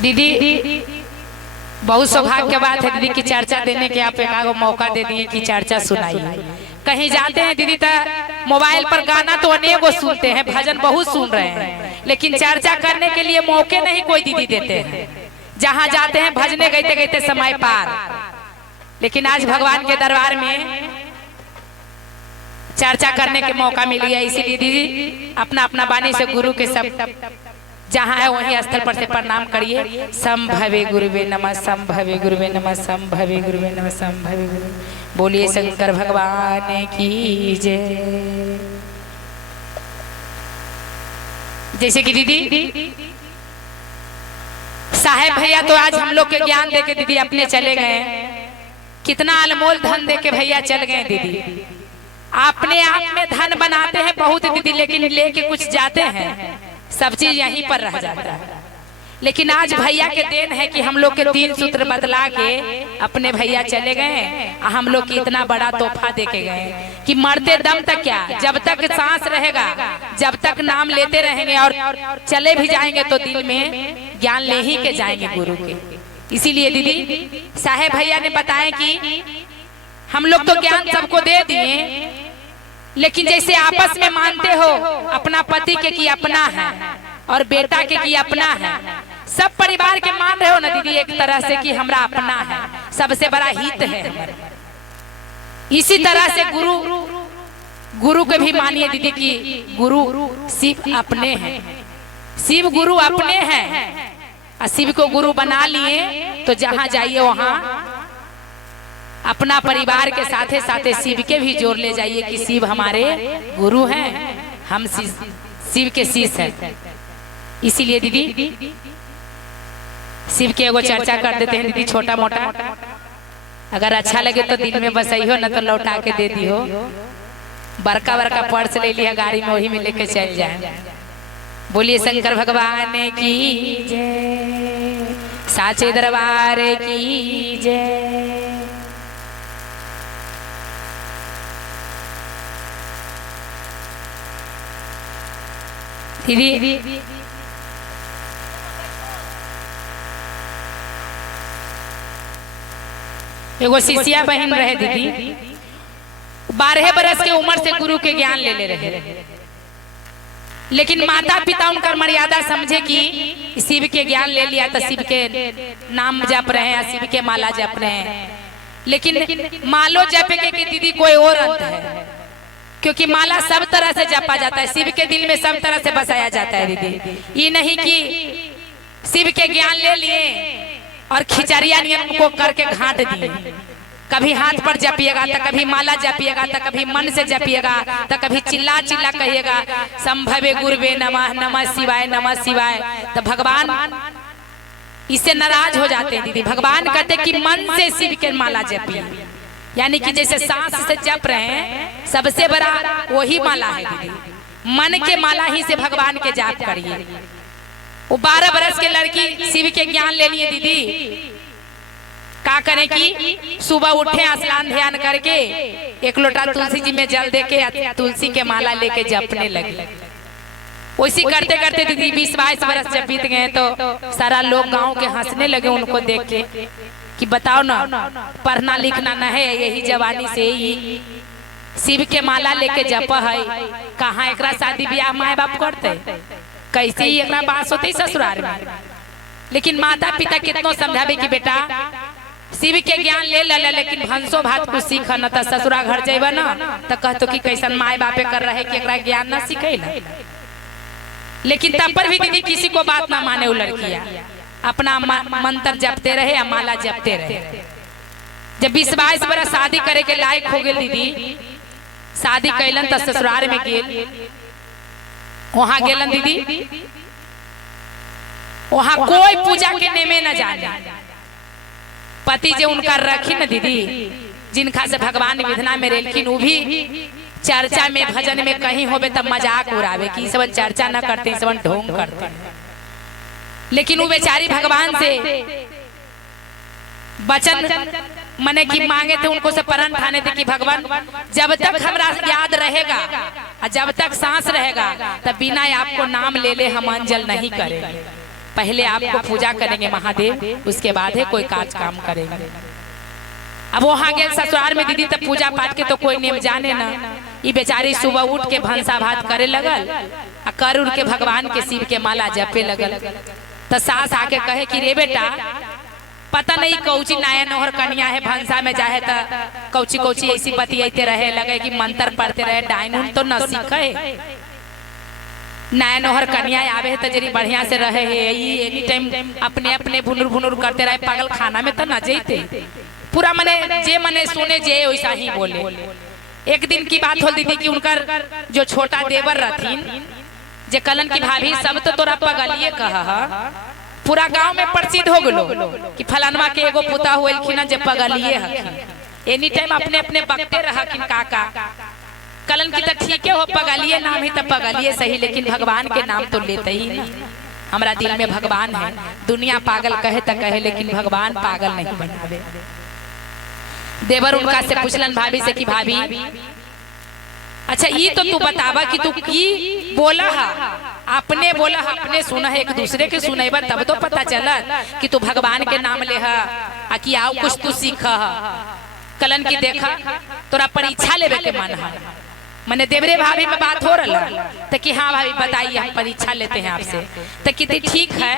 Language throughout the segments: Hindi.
दीदी बहुत सौभाग्य बात है दीदी की चर्चा देने के आप एक मौका दे दिए कि चर्चा सुनाइए। कहीं जाते हैं दीदी तो मोबाइल पर गाना तो अनेकों सुनते हैं, भजन बहुत सुन रहे हैं, लेकिन चर्चा करने के लिए मौके नहीं कोई दीदी देते हैं। जहाँ जाते हैं भजने गाते गाते समय पार। लेकिन आज भगवान के दरबार में चर्चा करने के मौका मिल गया, इसीलिए दीदी अपना अपना वाणी से गुरु के सब जहाँ है वहीं स्थल पर से प्रणाम करिए। संभवे गुरुवे नमः, संभवे गुरुवे नमः, संभवे गुरुवे नमः, संभवे गुरुवे। बोलिए शंकर भगवान की जय। जैसे कि दीदी साहेब भैया तो आज हम लोग के ज्ञान देके दीदी अपने चले गए। कितना अनमोल धन देके भैया चल गए दीदी। अपने आप में धन बनाते हैं बहुत दीदी, लेकिन लेके कुछ जाते हैं सब चीज यहीं पर रह जाता है। लेकिन आज भैया के देन है कि हम लोग के 3 सूत्र बदला के अपने भैया चले गए। हम लोग की इतना बड़ा तोहफा देके गए कि मरते दम तक क्या, जब तक सांस रहेगा, जब तक नाम लेते रहेंगे और चले भी जाएंगे तो दिल में ज्ञान ले ही के जाएंगे गुरु के। इसीलिए दीदी साहेब भैया ने बताया कि हम लोग तो ज्ञान सबको दे दिए, लेकिन जैसे आपस में मानते हो अपना पति के कि अपना है और बेटा के कि अपना है, सब परिवार के मान रहे हो ना दीदी एक तरह से कि हमरा अपना है, सबसे बड़ा हित है हमारे। इसी तरह से गुरु के भी मानिए दीदी कि गुरु शिव अपने हैं, शिव गुरु अपने हैं। और शिव को गुरु बना लिए तो जहाँ जाइए वहाँ अपना परिवार के साथे साथे शिव के भी जोड़ ले जाइए कि शिव हमारे गुरु हैं, हम शिव के शिष्य हैं। इसीलिए दीदी शिव के एगो चर्चा कर देते हैं दीदी छोटा मोटा। अगर अच्छा लगे तो दिल में बसाइयो, न तो लौटा के दे दियो। बड़का बड़का पर्स ले लिया गाड़ी में, वही में लेके चल जाए। बोलिए शंकर भगवान की जय, साचे दरबार की जय। दीदी एगो शिष्या बहन रहे दीदी, 12 बरस के उम्र से गुरु के ज्ञान ले रहे, लेकिन माता पिता उनकर मर्यादा समझे कि शिव के ज्ञान ले लिया तो शिव के नाम जप रहे हैं, शिव के माला जप रहे हैं। लेकिन मालो जप के कि दीदी कोई और अंत है, क्योंकि माला सब तरह से जपा जाता है, शिव के दिल में सब तरह से बसाया जाता है दीदी। ये नहीं कि शिव के ज्ञान ले लिए और खिचड़िया नियम को करके घाट दिए। कभी हाथ पर जपिएगा तो कभी माला जपिएगा तो कभी मन से जपिएगा तो कभी चिल्ला चिल्ला कहिएगा संभवे गुरुवे नमः, नमः शिवाय, नमः शिवाय। तो भगवान इससे नाराज हो जाते हैं दीदी। भगवान कहते कि मन से शिव के माला जपिए, यानी कि जैसे सांस से जप रहे हैं, सबसे बड़ा वही माला है दीदी। मन के माला ही से भगवान के जाप करिए। वो 12 बरस के लड़की शिव के ज्ञान ले लिए दीदी। का करें कि सुबह उठे, स्नान ध्यान करके एक लोटा तुलसी जी में जल देके तुलसी के माला लेके जपने लगे। उसी करते करते दीदी 20-22 बरस जब बीत गए तो सारा लोग गांव के हंसने लगे उनको देख के कि बताओ ना, पढ़ना लिखना न है, यही जवानी से ही शिव के माला लेके जप है। कहाँ एकरा शादी ब्याह माए बाप करते, कैसे ही एकरा बास होते ससुराल में। लेकिन माता पिता कितनो समझावे कि बेटा शिव के ज्ञान ले ले, लेकिन भंसो भात कुछ सीख न तो ससुरा घर जेबा ना तो कहतो कि कैसन माए बापे कर रहे कि एकरा ज्ञान न सीखे। लेकिन तब पर भी दीदी किसी को बात ना माने वो लड़कियां अपना मंत्र जपते रहे या माला जपते रहे। जब 20-22 बरस शादी करे के लायक हो गए दीदी, शादी कैलन तो ससुराल में गेल। वहां गेलन दीदी, वहां कोई पूजा के नेमे न जाने। पति जो उनका रखी न दीदी, जिनका से भगवान विधना में रेलखिन, वो भी चर्चा में भजन में कहीं होवे तब मजाक उड़ावे कि सब चर्चा न करते, सब ढोंग करते। लेकिन वो बेचारी भगवान से वचन मने की मांगे थे, उनको से प्रण ठाने थे कि भगवान जब तक हमरा याद रहेगा और जब तक सांस रहेगा तब बिना आपको नाम ले ले हम अंजल नहीं करेंगे। पहले आपको पूजा करेंगे महादेव, उसके बाद है कोई काज काम करेंगे। अब वहाँ गए ससुराल में दीदी तब पूजा पाठ के तो कोई नेम जाने ना। ये बेचारी सुबह उठ के भंसा भात करे लगल, कर उड़ के भगवान के शिव के माला जपे लगल। तो सास आके कहे कि रे बेटा, पता नहीं कौची नया नोहर कन्या है, भंसा में जाए तो कौची कौची ऐसी बतियाते रहे, लगे कि मंत्र पढ़ते रहे, डायन तो न सीखे। नया नोहर कन्या आवे तो जरी बढ़िया से रहे है, एनी टाइम अपने अपने भुनुर भुनुर करते रहे, पागल खाना में तो न जेते। पूरा मने जे मने सुने जे वैसा ही बोले। एक दिन की बात हो दीदी कि उनकर जो छोटा देवर रहतीन, जे कलन की भाभी सब तो तोरा पगलिए कहा, पूरा गांव में प्रसिद्ध हो गलो कि फलानवा के एगो पुता हुएलखिन जे पगलिए हखिन, एनी टाइम अपने अपने बकते रहखिन काका। कलन की तो ठीक है हो, पगलिए नाम ही तो पगलिए सही, लेकिन भगवान के नाम तो लेते ही ना। हमारा दिल में भगवान है, दुनिया पागल कहे तो कहे, लेकिन भगवान पागल नहीं बनावे। देवर उनका से पूछलन भाभी से कि भाभी अच्छा ये तो तू बतावा कि तू की बोला हा, अपने बोला हा, अपने सुना है, एक दूसरे के सुनेबा तब तो पता चला कि तू भगवान के नाम ले हा, कि आओ कुछ तू सीखा हा। कलन की देखा तोरा परीक्षा लेवे के मन है, मैंने देवरे भाभी में बात हो रहा तो कि हाँ भाभी बताइए हम परीक्षा लेते हैं आपसे। तो कितनी ठीक है,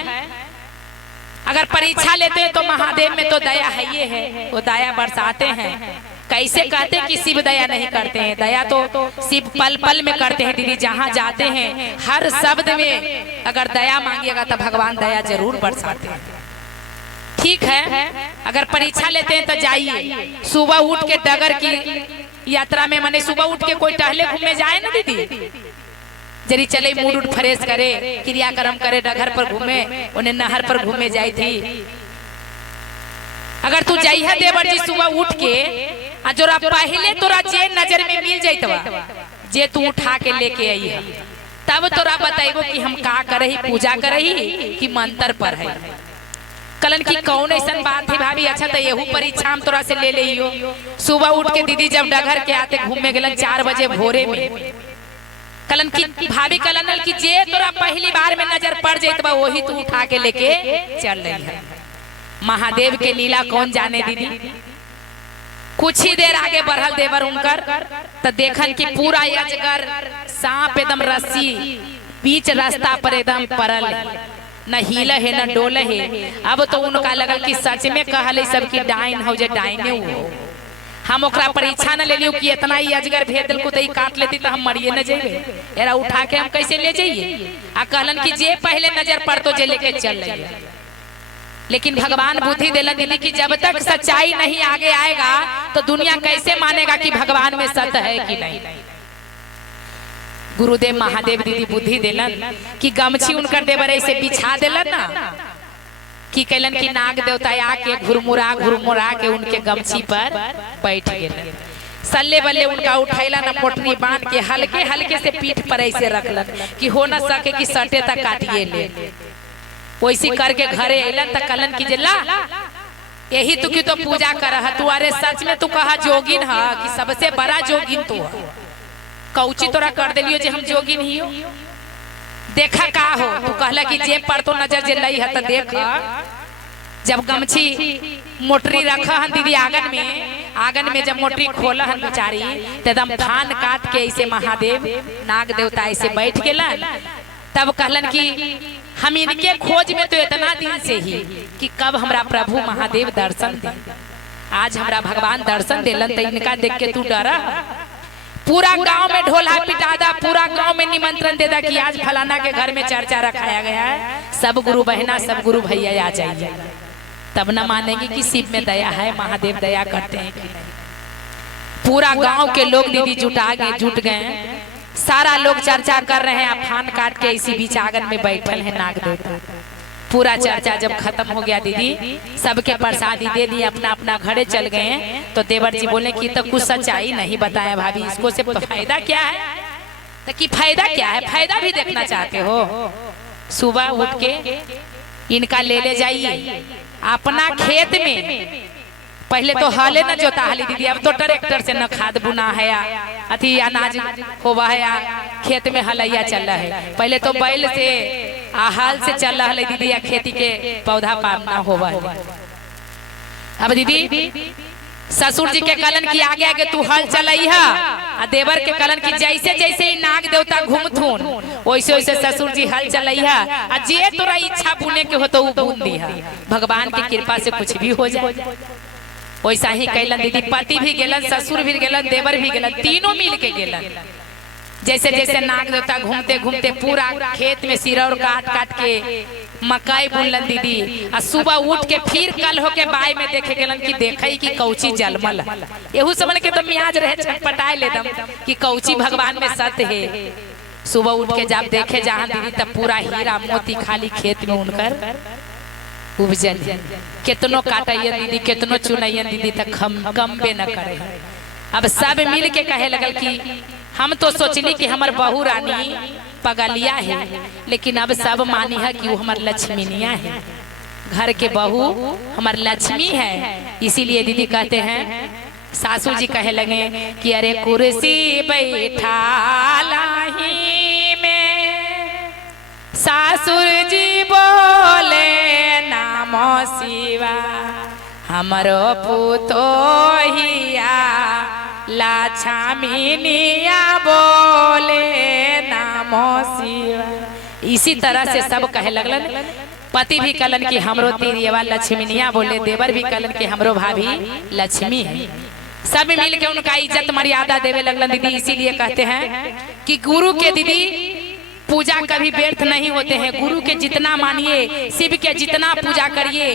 अगर परीक्षा लेते हैं तो महादेव में तो दया है, ये है वो दया बरसाते हैं। कैसे कहते हैं कि शिव दया नहीं करते हैं, दया तो शिव पल पल में करते हैं दीदी। जहाँ जाते हैं हर शब्द में अगर दया मांगिएगा तो भगवान दया जरूर बरसाते हैं। ठीक है, अगर परीक्षा लेते हैं तो जाइए, सुबह उठ के डगर की यात्रा में, माने सुबह उठ के कोई टहले घूमने जाए ना दीदी, जरी चले मूड उठ फ्रेश करे, क्रियाक्रम करे, डगर पर घूमे, उन्हें नहर पर घूमे जाई थी। अगर तू जाइए देवर जी सुबह उठ के, जोरा पहले तोरा जे नजर में मिल जाइतवा, जे तू उठा के लेके आई है, तब तोरा बताइबो कि हम का करही, पूजा करही कि मंत्र पर है। कलन की कौन ऐसा बात है भाभी, अच्छा तो यहू परीक्षा हम तोरा से ले लियो। सुबह उठ के दीदी जब डगर के आते घूमे गलन 4 बजे भोरे में, कलन की भाभी कलन की जे तोरा पहली बार में नजर पड़ जाइतबा वही तू उठा के लेके चल रही है। महादेव के लीला कौन जाने दीदी। कुछ ही देर आगे बढ़ल देवर उनकर तो देखन कि पूरा अजगर सांप एकदम रस्सी बीच रास्ता पर एकदम पड़ल, न हिले है न डोले है। अब तो उनका लगल कि सच में कहले सब की डाइन हो, जे डाइने हो। हम ओकरा परीक्षा न ले लियो कि इतना ही अजगर भेद दिल को तो काट लेती तो हम मरिए न जाइए, एरा उठा के हम कैसे ले जाइए। आ कहलन कि जे पहले नजर पड़तो जे लेके चल रही। लेकिन भगवान बुद्धि दिलन दीदी कि जब तक सच्चाई नहीं आगे आएगा तो दुनिया कैसे मानेगा कि भगवान में सत्य है कि नहीं। गुरुदेव महादेव दीदी बुद्धि दिलन कि गमछी उनकर देवर ऐसे बिछा दिलन ना कि कैलन की नाग देवता आके घुरमुरा घुरमुरा के उनके गमछी पर बैठ गए। सल्ले बल्ले उनका उठैलन, पोटरी बांध के हल्के हल्के से पीठ पर ऐसे रखलन कि हो न सके कि सटे तक काटिए ले। वैसी करके घरे अलन त कलन की जिला यही तू की तो पूजा कर तू, अरे सच में तू कहा जोगिन है कि सबसे बड़ा जोगिन तू है। कौची तोरा कर दिलियो जे हम जोगिन ही हो। देखा का हो, तू कहला कि जे पर तो नजर जे लई है त देख। जब गमछी मोटरी रखा हन दीदी आंगन में जब मोटरी खोला हन बेचारी तो एकदम फान काट के ऐसे महादेव नाग देवता ऐसे बैठ गेलन। तब कहलन कि हम इनके खोज में तो इतना दिन से ही कि कब हमरा प्रभु महादेव दर्शन दे। आज हमरा भगवान दर्शन दिलन तो इनका देख के तू डरा। पूरा गांव में ढोला पिटादा, पूरा गांव में निमंत्रण देदा कि आज फलाना के घर में चर्चा रखाया गया है, सब गुरु बहना सब गुरु भैया आ जाइए। तब न मानेंगे कि शिव में दया है, महादेव दया करते हैं। पूरा गांव के लोग दीदी जुट गए, सारा लोग चर्चा कर रहे हैं। फान काट के इसी बीच आंगन में बैठल है नाग देवता। पूरा चर्चा जब खत्म हो गया दीदी, सबके प्रसादी दे दिए, अपना अपना घरे चल गए। तो देवर जी बोले कि तो कुछ सच्चाई नहीं बताया भाभी, इसको से फायदा क्या है। तो कि फायदा क्या है, फायदा भी देखना चाहते हो। सुबह उठ के इनका ले जाइए अपना खेत में। पहले तो हले न जोता हली दीदी, अब तो ट्रैक्टर से न खाद बुना है, अथी अनाज होवा है, खेत में हलैया चल रहा है। पहले तो बैल से हाल से चल रहा है दीदी, खेती के पौधा पाना होवा है। अब दीदी ससुर जी के कलन की आगे आगे तू हल चलैहा, आ देवर के कलन की जैसे जैसे ही नाग देवता घूमथुन वैसे वैसे ससुर जी हल चलैहा, आ जे तोरा इच्छा बुने के हो तो वो बुन दिहा, भगवान की कृपा से कुछ भी हो जाए। वैसा ही कैलन दीदी, पति भी गेलन, ससुर भी गेलन, देवर भी गेलन, तीनों मिल के गेलन। जैसे जैसे नाग देवता घूमते घूमते पूरा खेत में सिरौर काट काट के मकई बुनलन दीदी, आ सुबह उठ के फिर कल होके बाई में देखे गेलन कि देखई कि कौची जलमल, एहू समझ के तो मियाज रहे छटपटाए लेदम कि कौची भगवान में सत्य है। सुबह उठ के जब देखे जहाँ दीदी तब पूरा हीरा मोती खाली खेत में उनकर उपजल, कितनो काटैयन दीदी, कितनो चुनैयन दीदी तक कम पे न करे। अब सब मिल के कहे लगल कि हम तो सोचली कि हमार बहू रानी पगलिया है, लेकिन अब सब मानी है कि वो हमार लक्ष्मीनिया है, घर के बहू हमार लक्ष्मी है। इसीलिए दीदी कहते हैं, सासू जी कहे लगे कि अरे कुर्सी बैठा लाही में, सासुर जी बोले नामो शिवा, हमारो पुतोहिया लक्ष्मीनिया बोले नामो शिवा। इसी तरह से सब कहे लगलन, पति भी कलन कि हमरो तीरियवा लक्ष्मीनिया बोले, देवर भी कलन कि हमरो भाभी लक्ष्मी है। सब मिल के उनका इज्जत मर्यादा देवे लगलन दीदी। इसीलिए कहते हैं कि गुरु के दीदी पूजा कभी व्यर्थ नहीं होते हैं। गुरु के जितना मानिए, शिव के जितना पूजा करिए,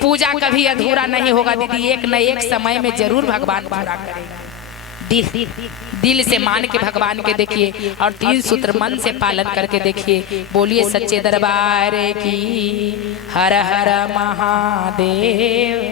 पूजा कभी अधूरा नहीं होगा दीदी। एक न एक समय में जरूर भगवान पूरा करेगा। दिल से मान के भगवान के देखिए और 3 सूत्र मन से पालन करके देखिए। बोलिए सच्चे दरबार की हर हर महादेव।